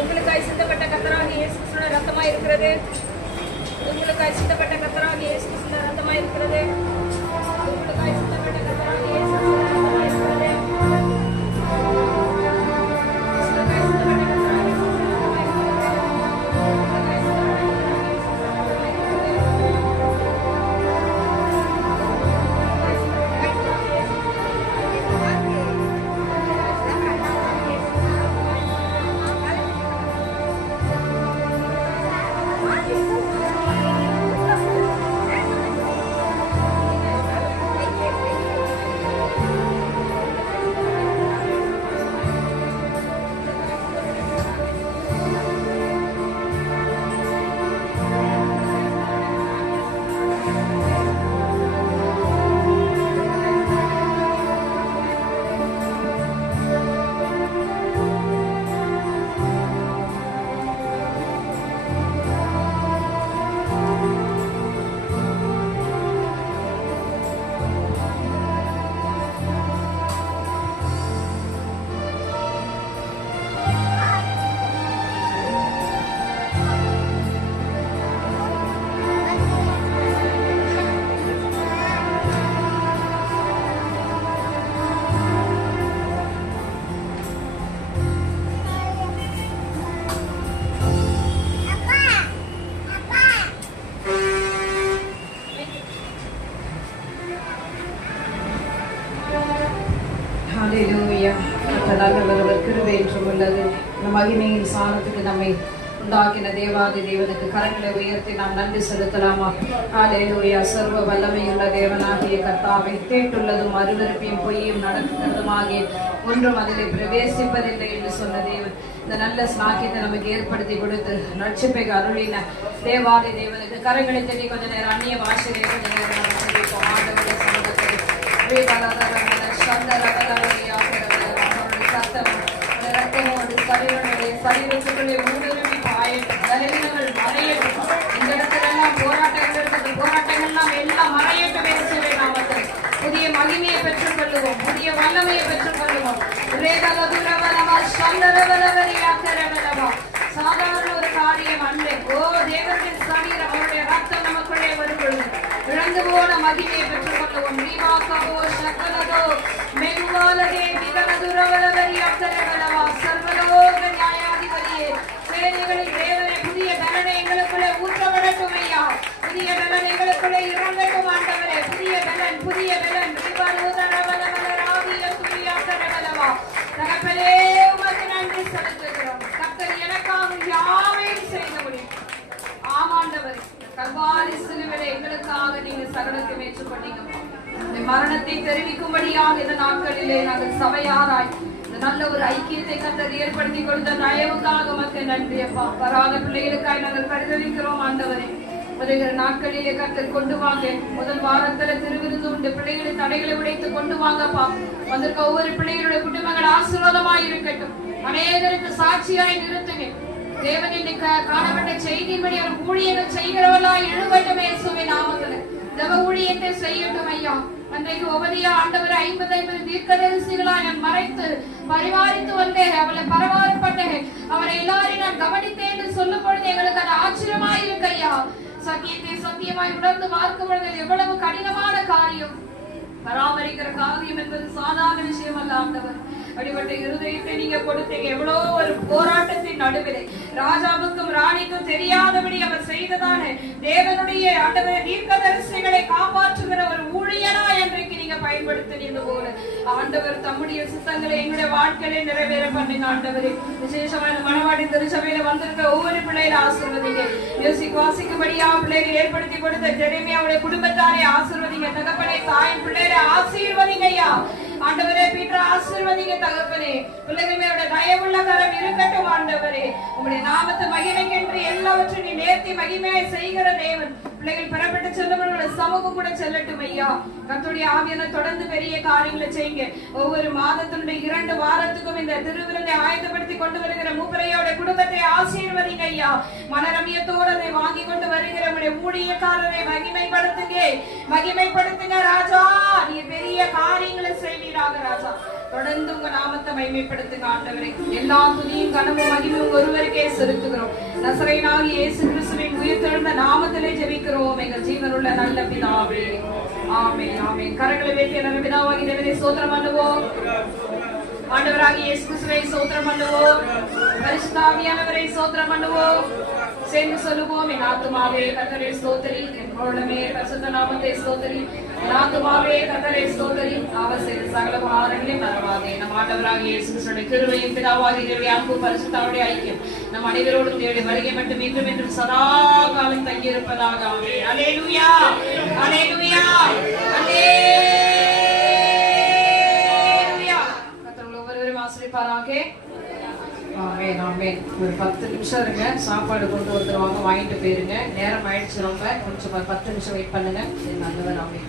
உங்களுக்காய் சிந்தப்பட்ட கர்த்தராகிய இயேசு கிறிஸ்துவின் ரத்தமாய் இருக்கிறது. உங்களுக்காய் சிந்தப்பட்ட கர்த்தராகிய இயேசு கிறிஸ்துவின் ரத்தமாய் இருக்கிறது. உங்களுக்காய் சிந்தப்பட்ட கர்த்தராகிய இயேசு கிறிஸ்துவின் ரத்தமாய் இருக்கிறது. கிருபை என்றும் உள்ளது. மகிமையின் சாணத்துக்கு நம்மை உண்டாக்கின தேவாதி தேவனுக்கு கரங்களை உயர்த்தி நாம் நன்றி செலுத்தலாமா? ஹல்லேலூயா. சர்வ வல்லமையுள்ள தேவனாகிய கர்த்தாவை கேட்டுள்ளதும் அருவருப்பையும் பொய்யும் நடக்கிறதுமாகிய ஒன்றும் அதிலே பிரவேசிப்பதில்லை என்று சொன்ன தேவன் இந்த நல்ல ஸ்நாக்கியத்தை நமக்கு ஏற்படுத்தி கொடுத்து ரட்சிப்பை அருளின தேவாதி தேவனுக்கு கரங்களை தட்டி கொஞ்ச நேரம் அந்நிய பாஷையை கொஞ்ச நேரம் நம்ம சந்திப்போம். ஆண்டவருடைய சமூகத்தை சரீரத்துக்குள்ளே ஊடுருவி பாயட்டும். பலவீனங்கள் மறையட்டும். இந்த இடத்துலெல்லாம் போராட்டங்கள்லாம் எல்லாம் மறையட்டும் என்று நாமத்தில் புதிய மகிமையை பெற்றுக் கொள்ளுவோம். புதிய வல்லமையை பெற்றுக் கொள்ளுவோம். சாதாரண ஒரு காரியம் அல்ல. தேவனுடைய சரீரம் அவருடைய ரத்தம் நமக்குள்ளே வரும்பொழுது இழந்து போன மகிமையை பெற்றுக் கொள்ளுவோம். சர்வலோக நியாயாதிபதியே, சேனைகளின் தேவனே, புதிய பலனை எங்களுக்குள்ளே ஊற்றப்படட்டும் ஐயா. புதிய பலன் எங்களுக்குள்ளே இறங்கட்டும் ஆண்டவரே. புதிய பலன் தகப்பனே, உமக்கு நன்றி செலுத்துகிறோம். கர்த்தர் எனக்காக யாவையும் செய்த முடியும். ஆமாண்டவரே, கல்வாரி சிலுவையிலே எங்களுக்காக நீங்க சகலத்தை ஏற்றுக்கொண்டீங்க. மரணத்தை தெரிவிக்கும்படியாக இந்த நாட்களிலே நாங்கள் சபையாராய் நல்ல ஒரு ஐக்கியத்தை கர்த்தர் ஏற்படுத்தி கொடுத்த தயவுக்காக உமக்கு நன்றி அப்பா. வராத பிள்ளைகளுக்காய் நாங்கள் பரிதவிக்கிறோம் ஆண்டவரே. வருகிற நாட்களிலே கர்த்தர் கொண்டு வாங்க. முதல் வாரத்துல திருவிருந்து உண்டு. பிள்ளைகளை தடைகளை உடைத்து கொண்டு வாங்கப்பா. வந்திருக்க ஒவ்வொரு பிள்ளைகளுடைய குடும்பங்கள் ஆசீர்வாதமாய் இருக்கட்டும். அநேகருக்கு சாட்சியாய் நிறுத்துங்க. தேவன் இன்னைக்கு காணப்பட்ட செய்தியின்படி அவர் ஊழியர்கள் செய்கிறவர்களாய் எழுவட்டும் இயேசுவின் நாமத்தில். தேவ ஊழியத்தை செய்யட்டும் ஐயா. அன்றைக்கு உபதியா ஆண்டவர் 50 தீர்க்கதரிசிகளாய் நான் மறைத்து பரிமாறித்து வந்தேன். அவளை பரவாரப்பட்டேன். அவரை எல்லாரையும் நான் கவனித்தேன் என்று சொல்லும் பொழுது எங்களுக்கு அது ஆச்சரியமாய் இருக்கு ஐயா. சத்தியத்தை சத்தியமாய் உணர்ந்து பார்க்கும் பொழுது எவ்வளவு கடினமான காரியம். பராமரிக்கிற காரியம் என்பது சாதாரண விஷயம் அல்ல ஆண்டவர். அப்படிப்பட்ட இருதயத்தை நீங்க கொடுத்தீங்க. எவ்வளவு ஒரு போராட்டத்தின் நடுவிலே ராஜாவுக்கும் ராணிக்கும் தெரியாதபடி அவர் செய்ததான தேவனுடைய ஆண்டவரை தீர்க்கதரிசிகளை காப்பாற்றுகிற ஒரு ஊழியனா என்றைக்கு நீங்க ஆண்டவர் தம்முடைய சித்தங்களை எங்களுடைய வாழ்க்கையிலே நிறைவேற பண்ணுங்க ஆண்டவரே. விசேஷமான மனவாடி திருச்சபையில வந்திருக்கிற ஒவ்வொரு பிள்ளைகளை ஆசீர்வதிங்க. மியூசிக் வாசிக்கும்படியா பிள்ளைகளை ஏற்படுத்தி கொடுத்த ஜெரேமியாவுடைய குடும்பத்தாரை ஆசீர்வதிங்க தகப்பனே. தாயின் பிள்ளைகளை ஆசீர்வதிங்க ஐயா. ஆண்டவரே பீட்டர் ஆசீர்வதிங்க தகப்பனே. பிள்ளைகள் மேல தயவுள்ள கரம் இருக்கட்டும் ஆண்டவரே. உங்களுடைய நாமத்தை மகிமைக்கென்று எல்லாவற்றையும் நீ நேர்த்தி மகிமையை செய்கிற தேவன். பிள்ளைகள் பெறப்பட்ட செல்லுங்களோட சமூகம் கூட செல்லட்டும் ஐயா. கர்த்தருடைய ஆவியான தொடர்ந்து பெரிய காரியங்களை செய்யுங்க. ஒவ்வொரு மாதத்தினுடைய 2 வாரத்துக்கும் இந்த திருவிருந்தை ஆயத்தப்படுத்தி கொண்டு வருகிற மூப்பரையோட குடும்பத்தை ஆசீர்வதிங்க ஐயா. மனரமியத்தோடு அதை வாங்கி கொண்டு வருகிற உங்களுடைய ஊழியக்காரரை மகிமைப்படுத்துங்க ராஜா. நீ பெரிய காரியங்களை செய்வீராக ராஜா. தொடர்ந்து உங்க நாமத்தை மகிமைப்படுத்துங்க ஆண்டவரே. எல்லா துதியும் கனமும் மகிமையும் ஒருவருக்கே செலுத்துகிறோம். நசரேயனாகிய இயேசு கிறிஸ்துவின் உயிர்த்தெழுந்த நாமத்திலே ஜெபிக்கிறோம் எங்கள் ஜீவனுள்ள நல்ல பிதாவே. ஆமென் ஆமென். கரங்களை வைத்து நல்ல பிதாவாகிய தேவனை ஸ்தோத்திரம் பண்ணுவோம். ஆண்டவராகிய இயேசு கிறிஸ்துவை ஸ்தோத்திரம் பண்ணுவோம். பரிசுத்த ஆவியானவரை ஸ்தோத்திரம் பண்ணுவோம். சேர்ந்து சொல்லுவோம். என் ஆத்துமாவே கர்த்தரை ஸ்தோத்திரி, என் உள்ளமே பரிசுத்த நாமத்தை ஸ்தோத்திரி. என் ஆத்துமாவே கர்த்தரை ஸ்தோத்திரி, அவர் செய்த சகல உபகாரங்களையும் மறவாதே. நம் ஆண்டவராகிய இயேசு கிறிஸ்துவின் கிருபையும் பிதாவாகிய தேவனுடைய அன்பும் பரிசுத்தருடைய ஐக்கியம் நம் அனைவரோடும் தேவனுடைய வருகை மட்டும் இன்றும் என்றும் சதா காலம் தங்கியிருப்பதாக. ஆமென். அல்லேலூயா அல்லேலூயா அல்லேலூயா. கர்த்தர் ஒவ்வொருவரையும் ஆசீர்வதிப்பாராக. ஆமென் ஆமென். ஒரு 10 நிமிஷம் இருங்க. சாப்பாடு கொண்டு வந்துருவாங்க, வாங்கிட்டு போயிருங்க. நேரம் ஆயிடுச்சு ரொம்ப. கொஞ்சம் 10 நிமிஷம் வெயிட் பண்ணுங்க. நல்லவர். ஆமென்.